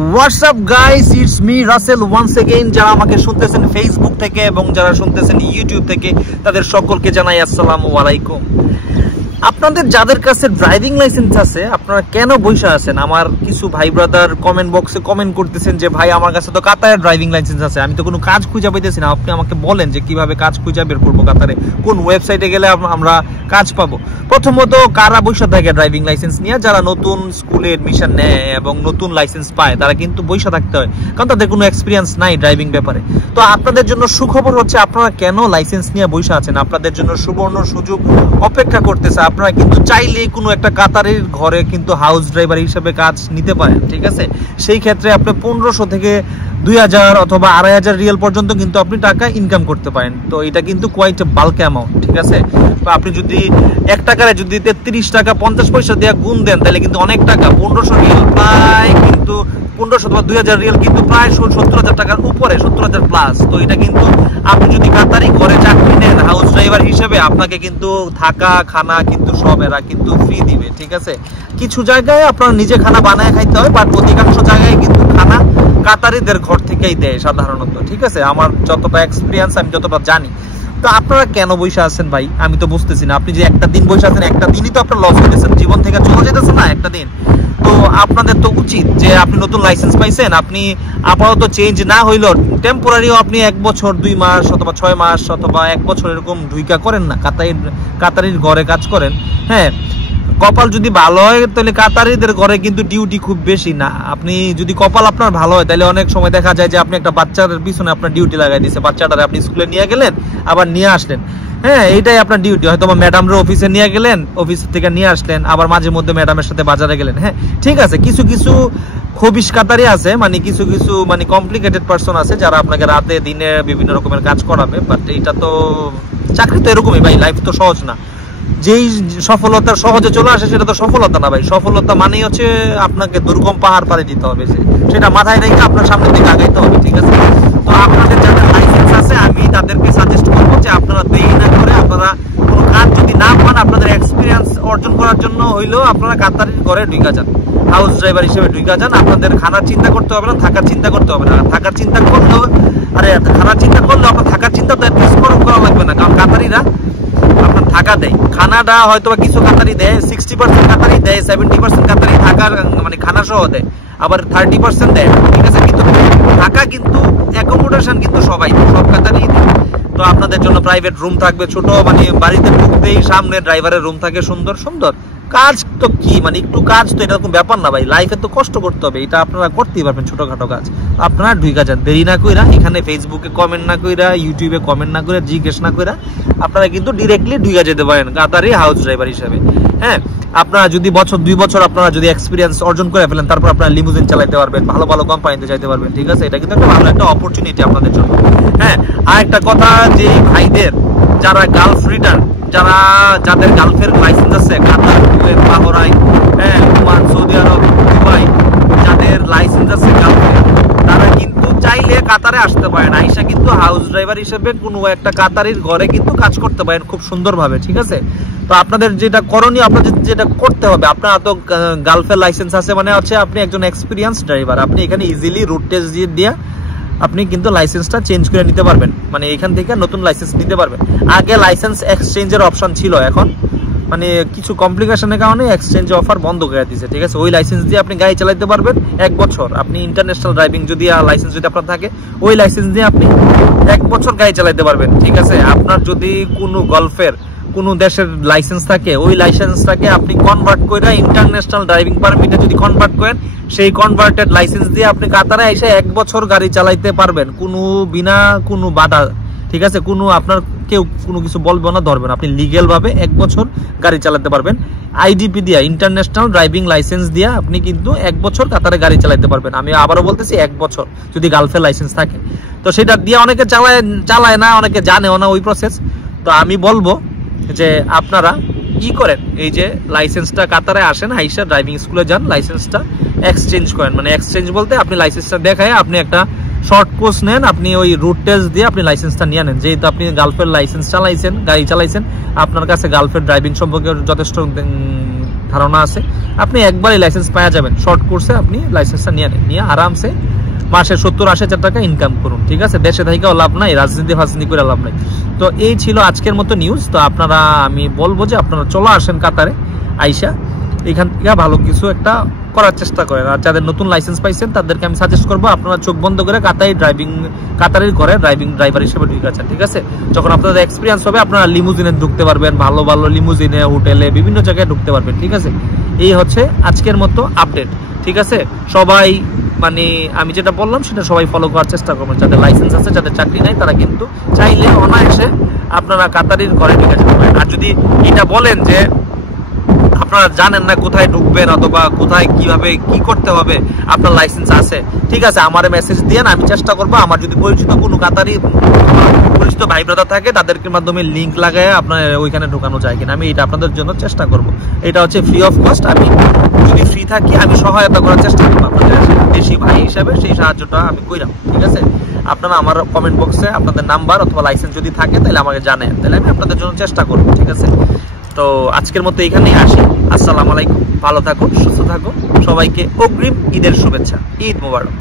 WhatsApp guys, it's me Rasel once again. যারা আমাকে শুনতেছেন ফেসবুক থেকে এবং যারা শুনতেছেন ইউটিউব থেকে, তাদের সকলকে জানাই আসসালামু আলাইকুম। আপনাদের যাদের কাছে ড্রাইভিং লাইসেন্স আছে, আপনারা কেন বসে আছেন? আমার কিছু ভাই ব্রাদার কমেন্ট বক্সে কমেন্ট করতেছেন যে ভাই আমার কাছে তো কাতারের ড্রাইভিং লাইসেন্স আছে, আমি তো কোনো কাজ খুঁজে পাইতেছি না। আপনি আমাকে বলেন যে কিভাবে কাজ খুঁজে বের করবো, কাতারে কোন ওয়েবসাইটে গেলে আমরা কাজ পাবো। প্রথমত কারা বসে থাকে ড্রাইভিং লাইসেন্স নিয়ে? যারা নতুন স্কুলে এডমিশন নেয় এবং নতুন লাইসেন্স পায়, তারা কিন্তু বসে থাকতে হয়, কারণ তাদের কোনো এক্সপিরিয়েন্স নাই ড্রাইভিং ব্যাপারে। তো আপনাদের জন্য সুখবর হচ্ছে, আপনারা কেন লাইসেন্স নিয়ে বসে আছেন? আপনাদের জন্য সুবর্ণ সুযোগ অপেক্ষা করতেছে। আপনারা কিন্তু চাইলেই কোনো একটা কাতারের ঘরে কিন্তু হাউস ড্রাইভার হিসেবে কাজ নিতে পারেন, ঠিক আছে? সেই ক্ষেত্রে আপনি 1500 থেকে 2000 অথবা 2500 রিয়াল পর্যন্ত কিন্তু আপনি টাকা ইনকাম করতে পারেন। তো এটা কিন্তু কোয়াইট বাল্ক অ্যামাউন্ট, ঠিক আছে? আপনি যদি 1 টাকারে যদি 33 টাকা 50 পয়সা দিয়ে গুণ দেন, তাহলে কিন্তু অনেক টাকা। 1500 রিয়াল প্রায় কিন্তু 1500 অথবা 2000 রিয়াল কিন্তু প্রায় 70,000 টাকার উপরে, 70,000 প্লাস। তো এটা কিন্তু আপনি যদি কাতারি ঘরে চাকরি নেন হাউস ড্রাইভার হিসেবে, আপনাকে কিন্তু থাকা খানা কিন্তু সব এরা কিন্তু ফ্রি দিবে, ঠিক আছে? কিছু জায়গায় আপনার নিজে খানা বানায় খাইতে হয়, বাট অধিকাংশ জায়গায় কিন্তু খানা কাতারিদের ঘর থেকেই দেয় সাধারণত, ঠিক আছে? আমার যতটা এক্সপিরিয়েন্স, আমি যতটা জানি। তো আপনারা কেন বসে আছেন ভাই? আমি তো বুঝতেছি না। আপনি যে একটা দিন বসে আছেন, একটা দিনই তো আপনার লস হইতেছেন, জীবন থেকে চলে যেতেছে না একটা দিন। তো আপনাদের তো উচিত যে আপনি নতুন লাইসেন্স পাইছেন, আপনি আপাতত চেঞ্জ না হইলেও টেম্পোরারিও আপনি 1 বছর 2 মাস অথবা 6 মাস অথবা 1 বছর এরকম ঢুইকা করেন না, কাতারির ঘরে কাজ করেন। হ্যাঁ, কপাল যদি ভালো হয় তাহলে কাতারিদের ঘরে কিন্তু ডিউটি খুব বেশি না। আপনি যদি কপাল আপনার ভালো হয়, তাহলে অনেক সময় দেখা যায় যে আপনি একটা বাচ্চার পিছনে আপনার ডিউটি লাগাই দিয়েছে, বাচ্চাটারে আপনি স্কুলে নিয়ে গেলেন আবার নিয়ে আসলেন। হ্যাঁ, এইটাই আপনার ডিউটি। হয়তো ম্যাডামরা অফিসে নিয়ে গেলেন, অফিস থেকে নিয়ে আসলেন, আবার মাঝে মধ্যে ম্যাডামের সাথে বাজারে গেলেন। হ্যাঁ, ঠিক আছে। কিছু কিছু খবিশ কাতারি আছে, মানে কিছু কিছু মানে কমপ্লিকেটেড পার্সন আছে যারা আপনাকে রাতে দিনে বিভিন্ন রকমের কাজ করাবে। বাট এটা তো চাকরি তো এরকমই ভাই, লাইফ তো সহজ না। যেই সফলতা সহজে চলে আসে সেটা তো সফলতা না ভাই। সফলতা মানেই হচ্ছে আপনাকে দুর্গম পাহাড় পাড়ি দিতে হবে, সেটা মাথায় রেখে আপনার সামনের দিকে আগাইতে হবে, ঠিক আছে? তো আপনাদের যাদের লাইসেন্স আছে, আমি তাদেরকে সাজেস্ট করবো যে আপনারা দেরি না করে, আপনারা কোনো কাজ যদি না পান, আপনাদের এক্সপিরিয়েন্স অর্জন করার জন্য হইলেও আপনারা কাতারির ঘরে ঢুকা যান, হাউস ড্রাইভার হিসেবে ঢুকা যান। আপনাদের খানার চিন্তা করতে হবে না, থাকার চিন্তা করতে হবে না। থাকার চিন্তা করলেও খানার চিন্তা করলেও আপনার থাকার চিন্তা তো অ্যাটলিস্ট করা লাগবে না, কারণ কাতারিরা আপনার থাকা দেয়। খানাটা হয়তো কিছু কাতারি দেয়, 60% কাতারি দেয়, 70% কাতারি থাকার মানে খানা সহ দেয়, আবার 30% দেয়, ঠিক আছে? কিন্তু থাকা কিন্তু অ্যাকোমোডেশন কিন্তু সব কাতারি। তো আপনাদের জন্য প্রাইভেট রুম থাকবে, ছোট মানে বাড়িতে ঢুকতেই সামনে ড্রাইভারের রুম থাকে, সুন্দর সুন্দর। কাজ তো কি মানে একটু কাজ তো এরকম ব্যাপার না ভাই, লাইফে তো কষ্ট করতে হবে, এটা আপনারা করতেই পারবেন ছোটখাটো কাজ। আপনারা ঢুইকা যান, দেরি না কইরা, এখানে ফেসবুকে কমেন্ট না কইরা, ইউটিউবে কমেন্ট না করে, জিজ্ঞেস না কইরা আপনারা কিন্তু ডিরেক্টলি ঢুইকা যেতে পারেন কাতারি হাউস ড্রাইভার হিসেবে। হ্যাঁ, আপনারা যদি 2 বছর আপনারা যদি এক্সপিরিয়েন্স অর্জন করে ফেলেন, তারপর আপনারা লিমুজিন চালাতে পারবেন, ভালো ভালো কোম্পানিতে যাইতে পারবেন, ঠিক আছে? এটা কিন্তু একটা ভালো একটা অপরচুনিটি আপনাদের জন্য। হ্যাঁ, আর একটা কথা, যে ভাইদের যারা গালফ রিটার্ন, যাদের গালফের লাইসেন্স আছে, কাতার, কুয়েত, বাহরাইন, হ্যাঁ, ওমান, সৌদি আরব, দুবাই, যাদের লাইসেন্স আছে গালফের, তারা কিন্তু চাইলে কাতারে আসতে পারেন। আইসা কিন্তু হাউস ড্রাইভার হিসেবে কোনো একটা কাতারির ঘরে কিন্তু কাজ করতে পারেন খুব সুন্দরভাবে, ঠিক আছে? তো আপনাদের যেটা করণীয়, আপনাদের যেটা করতে হবে, আপনার তো গালফের লাইসেন্স আছে মানে হচ্ছে আপনি একজন এক্সপিরিয়েন্স ড্রাইভার। আপনি এখানে ইজিলি রুট টেস্ট দিয়ে আপনি কিন্তু লাইসেন্সটা চেঞ্জ করে নিতে পারবেন, মানে এখান থেকে নতুন লাইসেন্স নিতে পারবেন। আগে লাইসেন্স এক্সচেঞ্জের অপশন ছিল, এখন মানে কিছু কমপ্লিকেশনের কারণে এক্সচেঞ্জ অফার বন্ধ করে দিয়েছে, ঠিক আছে? ওই লাইসেন্স দিয়ে আপনি গাড়ি চালাতে পারবেন 1 বছর। আপনি ইন্টারন্যাশনাল ড্রাইভিং যদি লাইসেন্স যদি আপনার থাকে, ওই লাইসেন্স দিয়ে আপনি 1 বছর গাড়ি চালাতে পারবেন, ঠিক আছে? আপনার যদি কোনো গলফের কোনো দেশের লাইসেন্স থাকে, ওই লাইসেন্সটাকে আপনি কনভার্ট করে ইন্টারন্যাশনাল ড্রাইভিং পারমিটে যদি কনভার্ট করেন, সেই কনভার্টেড লাইসেন্স দিয়ে আপনি কাতারে এসে 1 বছর গাড়ি চালাইতে পারবেন, বিনা কোনো বাধা, ঠিক আছে? আপনার কেউ কোনো কিছু বলবে না, ধরবেন। আপনি লিগেল ভাবে 1 বছর গাড়ি চালাতে পারবেন। আইডিপি দিয়া, ইন্টারন্যাশনাল ড্রাইভিং লাইসেন্স দিয়া আপনি কিন্তু 1 বছর কাতারে গাড়ি চালাতে পারবেন। আমি আবারও বলতেছি 1 বছর যদি গালফের লাইসেন্স থাকে। তো সেটা দিয়ে অনেকে চালায় না, অনেকে জানেও না ওই প্রসেস। তো আমি বলবো যে আপনারা কি করেন, এই যে লাইসেন্সটা কাতারে আসেন, আইসা ড্রাইভিং স্কুলে যান, লাইসেন্সটা এক্সচেঞ্জ করেন। মানে এক্সচেঞ্জ বলতে আপনি লাইসেন্সটা দেখায় আপনি একটা শর্ট কোর্স নেন, আপনি ওই রুট টেস্ট দিয়ে আপনি লাইসেন্সটা নিয়ে নেন। যেহেতু আপনি গালফের লাইসেন্স চালাইছেন, গাড়ি চালাইছেন, আপনার কাছে গালফের ড্রাইভিং সম্পর্কে যথেষ্ট ধারণা আছে, আপনি একবারই লাইসেন্স পাওয়া যাবেন। শর্ট কোর্সে আপনি লাইসেন্সটা নিয়ে আরামসে মাসে 70-80 টাকা ইনকাম করুন, ঠিক আছে? দেশে থেকেও লাভ নাই, রাজনীতি করে লাভ নাই। তো এই ছিল আজকের মতো নিউজ। তো আপনারা, আমি বলবো যে আপনারা চলে আসেন কাতারে, আইসা এখান থেকে ভালো কিছু একটা করার চেষ্টা করেন। আর যাদের নতুন লাইসেন্স পাইছেন তাদেরকে আমি সাজেস্ট করবো আপনারা চোখ বন্ধ করে কাতারের ঘরে ড্রাইভার হিসেবে ঢুকে আছেন, ঠিক আছে? যখন আপনাদের এক্সপিরিয়েন্স হবে আপনারা লিমুজিনে ঢুকতে পারবেন, ভালো ভালো লিমুজিনে, হোটেলে, বিভিন্ন জায়গায় ঢুকতে পারবেন, ঠিক আছে? এই হচ্ছে আজকের মতো আপডেট, ঠিক আছে? সবাই মানে আমি যেটা বললাম সেটা সবাই ফলো করার চেষ্টা করবেন। যাদের লাইসেন্স আছে, যাদের চাকরি নাই, তারা কিন্তু চাইলে অনায়াসে আপনারা কাতারের ঘরে ঢুকে যেতে পারেন। আর যদি এটা বলেন যে আপনারা জানেন না কোথায় ঢুকবেন অথবা কোথায় কিভাবে কি করতে হবে, আপনার লাইসেন্স আছে, ঠিক আছে, আমারে মেসেজ দিয়েন, আমি চেষ্টা করবো। আমার যদি পরিচিত কোনো কাতারি পরিচিত ভাই ব্রাদার থাকে তাদেরকে মাধ্যমে লিঙ্ক লাগায় আপনার ওইখানে ঢোকানো যায় কিনা, আমি এটা আপনাদের জন্য চেষ্টা করব। এটা হচ্ছে ফ্রি অফ কস্ট। আমি যদি ফ্রি থাকি আমি সহায়তা করার চেষ্টা করবো আপনাদের দেশি ভাই হিসাবে, সেই সাহায্যটা আমি কইরাম, ঠিক আছে? আপনারা আমার কমেন্ট বক্সে আপনাদের নাম্বার অথবা লাইসেন্স যদি থাকে তাহলে আমাকে জানেন, তাহলে আমি আপনাদের জন্য চেষ্টা করবো, ঠিক আছে? তো আজকের মতো এখানেই আসি। আসসালামু আলাইকুম, ভালো থাকুন, সুস্থ থাকুন, সবাইকে অগ্রিম ঈদের শুভেচ্ছা। ঈদ মোবারক।